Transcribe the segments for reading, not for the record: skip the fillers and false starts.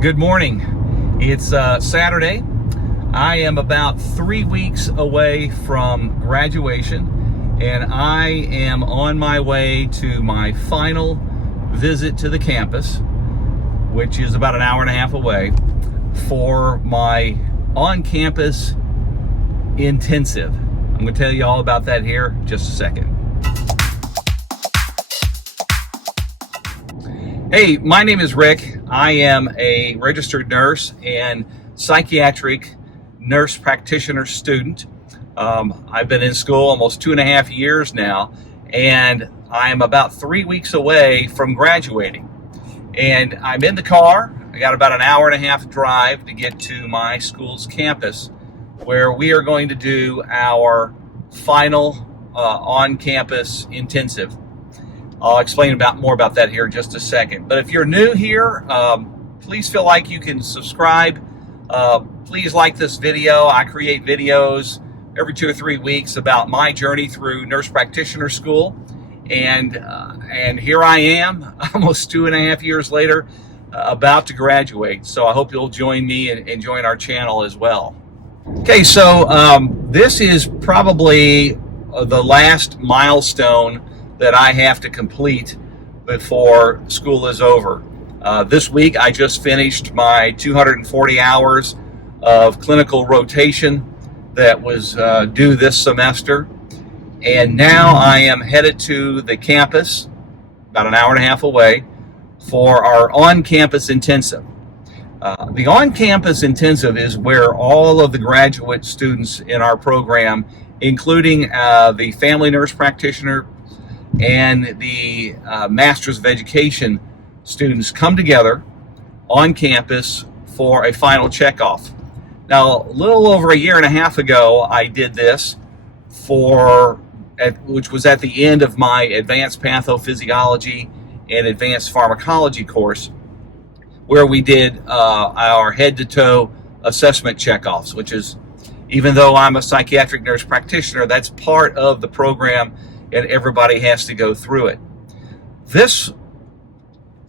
Good morning. It's Saturday. I am about 3 weeks away from graduation, and I am on my way to my final visit to the campus, which is about an hour and a half away, for my on-campus intensive. I'm going to tell you all about that here in just a second. Hey, my name is Rick. I am a registered nurse and psychiatric nurse practitioner student. I've been in school almost 2.5 years now, and I am about 3 weeks away from graduating. And I'm in the car. I got about an hour and a half drive to get to my school's campus, where we are going to do our final on-campus intensive. I'll explain more about that here in just a second. But if you're new here, please feel like you can subscribe. Please like this video. I create videos every 2 or 3 weeks about my journey through nurse practitioner school. And here I am, almost 2.5 years later, about to graduate. So I hope you'll join me and join our channel as well. Okay, so this is probably the last milestone that I have to complete before school is over. This week I just finished my 240 hours of clinical rotation that was due this semester, and now I am headed to the campus, about an hour and a half away, for our on-campus intensive. The on-campus intensive is where all of the graduate students in our program, including the family nurse practitioner and the Masters of Education students, come together on campus for a final checkoff. Now, a little over 1.5 years ago, I did this which was at the end of my advanced pathophysiology and advanced pharmacology course, where we did our head-to-toe assessment checkoffs, which is, even though I'm a psychiatric nurse practitioner, that's part of the program, and everybody has to go through it. This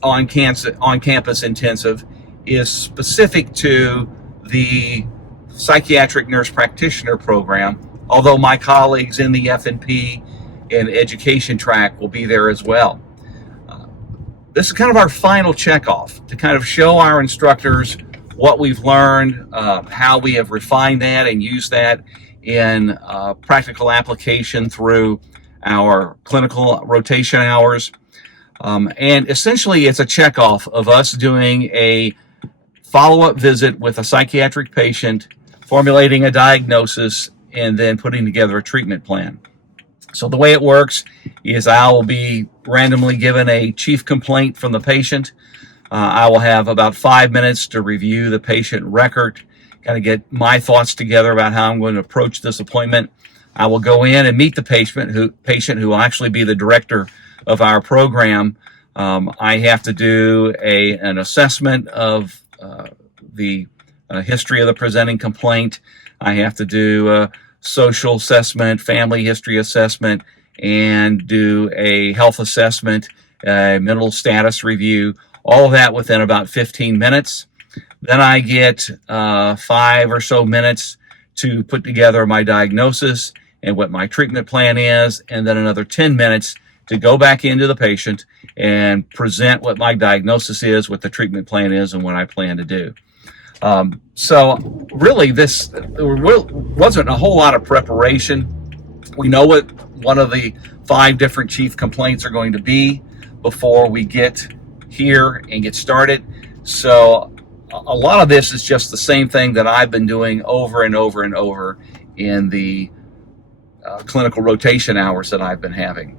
on-campus intensive is specific to the psychiatric nurse practitioner program, although my colleagues in the FNP and education track will be there as well. This is kind of our final checkoff to kind of show our instructors what we've learned, how we have refined that and used that in practical application through our clinical rotation hours. And essentially it's a checkoff of us doing a follow-up visit with a psychiatric patient, formulating a diagnosis, and then putting together a treatment plan. So the way it works is I will be randomly given a chief complaint from the patient. I will have about 5 minutes to review the patient record, kind of get my thoughts together about how I'm going to approach this appointment. I will go in and meet the patient who will actually be the director of our program. I have to do an assessment of the history of the presenting complaint. I have to do a social assessment, family history assessment, and do a health assessment, a mental status review, all of that within about 15 minutes. Then I get 5 or so minutes to put together my diagnosis and what my treatment plan is, and then another 10 minutes to go back into the patient and present what my diagnosis is, what the treatment plan is, and what I plan to do. So really this wasn't a whole lot of preparation. We know what one of the 5 different chief complaints are going to be before we get here and get started. So a lot of this is just the same thing that I've been doing over and over and over in the clinical rotation hours that I've been having.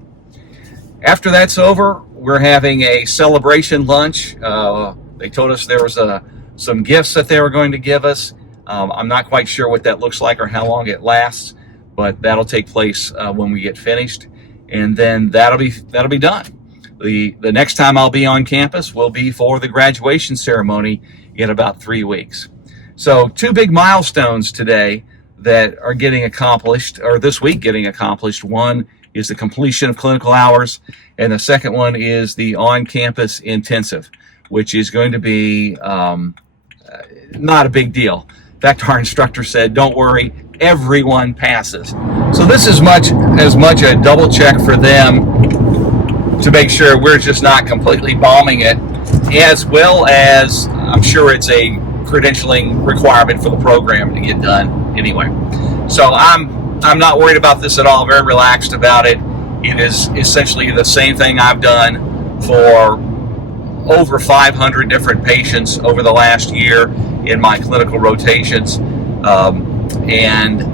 After that's over, we're having a celebration lunch. They told us there was some gifts that they were going to give us. I'm not quite sure what that looks like or how long it lasts, but that'll take place when we get finished, and then that'll be done. The next time I'll be on campus will be for the graduation ceremony in about 3 weeks. So 2 big milestones today that are getting accomplished, or this week getting accomplished. One is the completion of clinical hours, and the second one is the on-campus intensive, which is going to be not a big deal. In fact, our instructor said, don't worry, everyone passes. So this is as much a double check for them to make sure we're just not completely bombing it, as well as I'm sure it's a credentialing requirement for the program to get done anyway. So I'm not worried about this at all, very relaxed about it. It is essentially the same thing I've done for over 500 different patients over the last year in my clinical rotations, and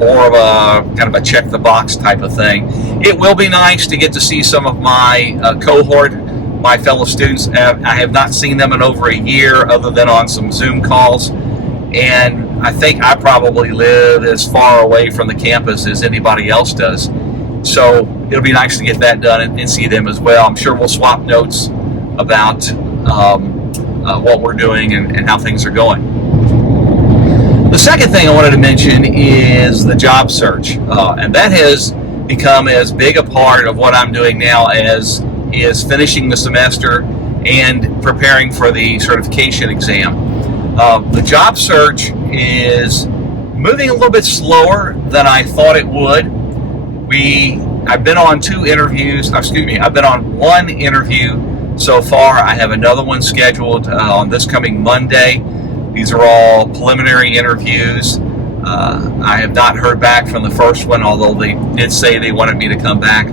more of a kind of a check the box type of thing. It will be nice to get to see some of my cohort, my fellow students. I have not seen them in over a year other than on some Zoom calls, and I think I probably live as far away from the campus as anybody else does. So it'll be nice to get that done and see them as well. I'm sure we'll swap notes about what we're doing and how things are going. The second thing I wanted to mention is the job search, and that has become as big a part of what I'm doing now as is finishing the semester and preparing for the certification exam. The job search is moving a little bit slower than I thought it would. I've been on I've been on one interview so far. I have another one scheduled on this coming Monday. These are all preliminary interviews. I have not heard back from the first one, although they did say they wanted me to come back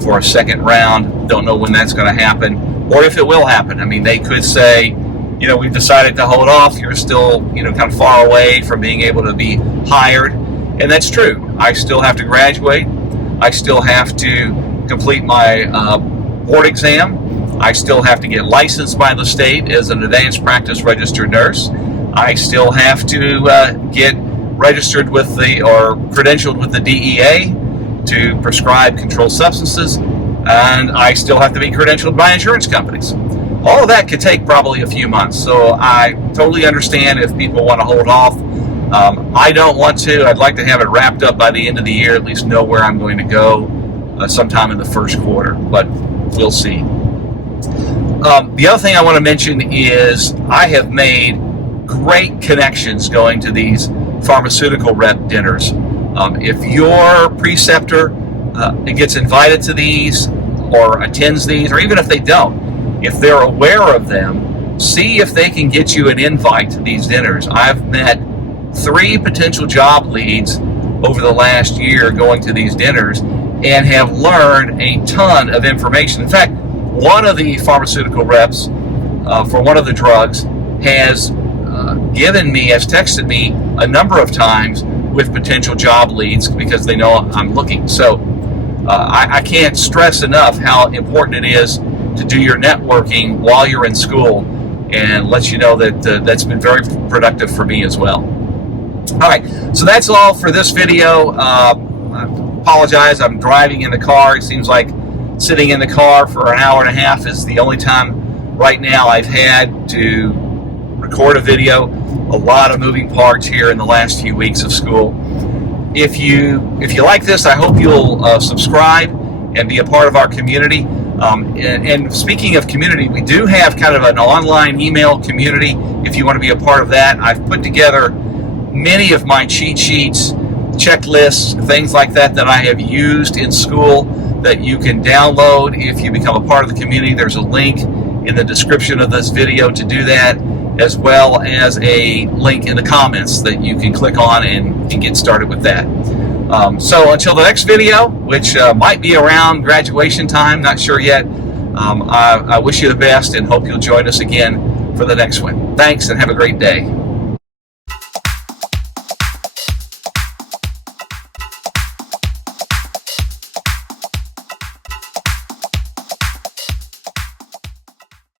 for a second round. Don't know when that's going to happen or if it will happen. I mean, they could say, we've decided to hold off. You're still, kind of far away from being able to be hired. And that's true. I still have to graduate. I still have to complete my board exam. I still have to get licensed by the state as an advanced practice registered nurse. I still have to get registered with credentialed with the DEA to prescribe controlled substances, and I still have to be credentialed by insurance companies. All of that could take probably a few months, so I totally understand if people want to hold off. I don't want to. I'd like to have it wrapped up by the end of the year, at least know where I'm going to go sometime in the first quarter, but we'll see. The other thing I want to mention is I have made great connections going to these pharmaceutical rep dinners. If your preceptor gets invited to these or attends these, or even if they don't, if they're aware of them, see if they can get you an invite to these dinners. I've met 3 potential job leads over the last year going to these dinners and have learned a ton of information. In fact, one of the pharmaceutical reps for one of the drugs has texted me a number of times with potential job leads because they know I'm looking. So I can't stress enough how important it is to do your networking while you're in school, and let you know that that's been very productive for me as well. All right, so that's all for this video. I apologize, I'm driving in the car. It seems like sitting in the car for an hour and a half is the only time right now I've had to record a video. A lot of moving parts here in the last few weeks of school. If you like this, I hope you'll subscribe and be a part of our community. And speaking of community, we do have kind of an online email community if you want to be a part of that. I've put together many of my cheat sheets, checklists, things like that I have used in school that you can download if you become a part of the community. There's a link in the description of this video to do that, as well as a link in the comments that you can click on and get started with that. So until the next video, which might be around graduation time, not sure yet, I wish you the best and hope you'll join us again for the next one. Thanks and have a great day.